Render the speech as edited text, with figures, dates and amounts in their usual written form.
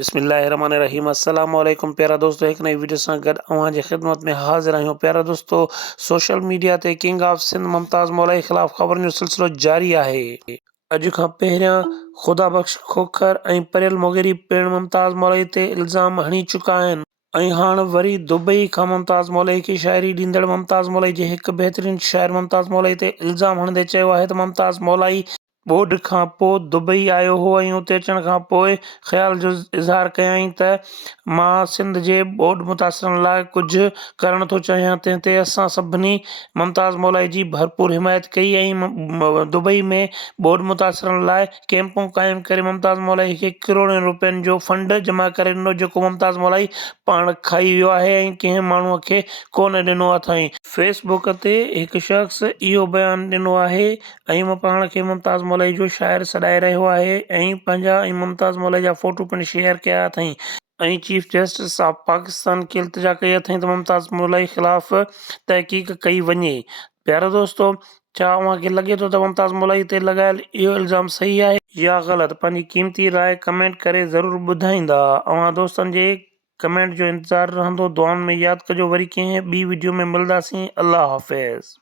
बिस्मिल्लाहिर्रहमानिर्रहीम अस्सलाम वालेकुम प्यारा दोस्तों, एक नई वीडियो सां गॾु अव्हां जी ख़िदमत में हाज़िर आहियूं। प्यारा दोस्तों, सोशल मीडिया ते किंग ऑफ सिंध मुमताज़ मौलवी ख़िलाफ़ ख़बरुनि जो सिलसिलो जारी आहे। अॼु खां पहिरियां ख़ुदा बख़्श खोखर ऐं परियल मोगेरी पिणु मुमताज़ मौलवी ते इल्ज़ाम हणी चुका आहिनि ऐं हाणे वरी दुबई खां मुमताज़ मौलवी खे शाइरी ॾींदड़ मुमताज़ मौलवी जे हिकु बहितरीन शाइर मुमताज़ मौलवी ते इल्ज़ाम हणंदे चयो आहे त मुमताज़ मौलवी बोर्ड खां पोइ दुबई आयो हो ऐं उते अचण खां पोइ ख़्याल जो इज़हार कयई त मां सिंध जे बोर्ड मुतासिरनि लाइ कुझु करणु थो चाहियां। तंहिं ते असां सभिनी मुमताज़ मौलवी जी भरपूर हिमायत कई ऐं दुबई में बोर्ड मुतासिरनि लाइ कैंपूं क़ाइमु करे मुमताज़ मौलवी खे करोड़नि रुपयनि जो फंड जमा करे ॾिनो, जेको मुमताज़ मौलवी पाण खाई वियो आहे ऐं कंहिं माण्हूअ खे कोन ॾिनो अथई। फेसबुक ते हिकु शख़्स इहो बयानु ॾिनो आहे ऐं मां पाण खे मुमताज़ मौलवी जो शाइर सॾाए रहियो आहे ऐं पंहिंजा ऐं मुमताज़ मौलवी जा फ़ोटो पिणु शेयर कया अथई ऐं चीफ जस्टिस ऑफ पाकिस्तान खे इल्तिजा कई अथई त मुमताज़ मौलवी ख़िलाफ़ तहक़ीक़ कई वञे। प्यारे दोस्तों, छा अव्हांखे लॻे थो त मुमताज़ मौलवी ते लॻायल इहो इल्ज़ाम सही आहे या ग़लति? पंहिंजी क़ीमती राय कमेंट करे ज़रूरु ॿुधाईंदा। अव्हां दोस्तनि जे कमेंट जो इंतज़ारु रहंदो। दुआउनि में यादि कजो। वरी कंहिं ॿी वीडियो में मिलंदासीं। अल्लाह हाफ़िज़।